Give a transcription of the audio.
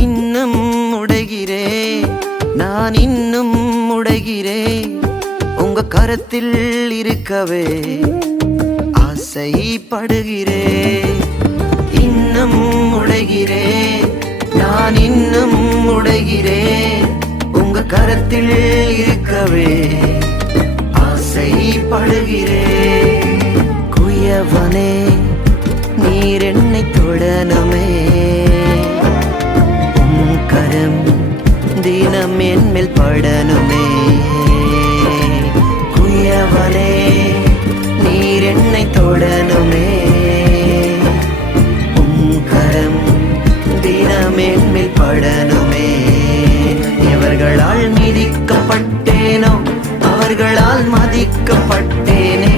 இன்னும் உடைகிறேன், நான் இன்னும் உடைகிறேன். உங்க கரத்தில் இருக்கவே ஆசைப்படுகிறேன். இன்னும் உடைகிறேன், நான் இன்னும் உடைகிறேன். உங்க கரத்தில் இருக்கவே ஆசைப்படுகிறேன். குயவனே நீர் என்னை தொடணுமே, உம் கரம் தினம் என் மேல் படணுமே. குயவனே நீர் என்னை தொடணுமே, உம் கரம் தினம் என் மேல் படணுமே. எவர்களால் மிதிக்கப்பட்டேனோ அவர்களால் மதிக்கப்பட்டேனே,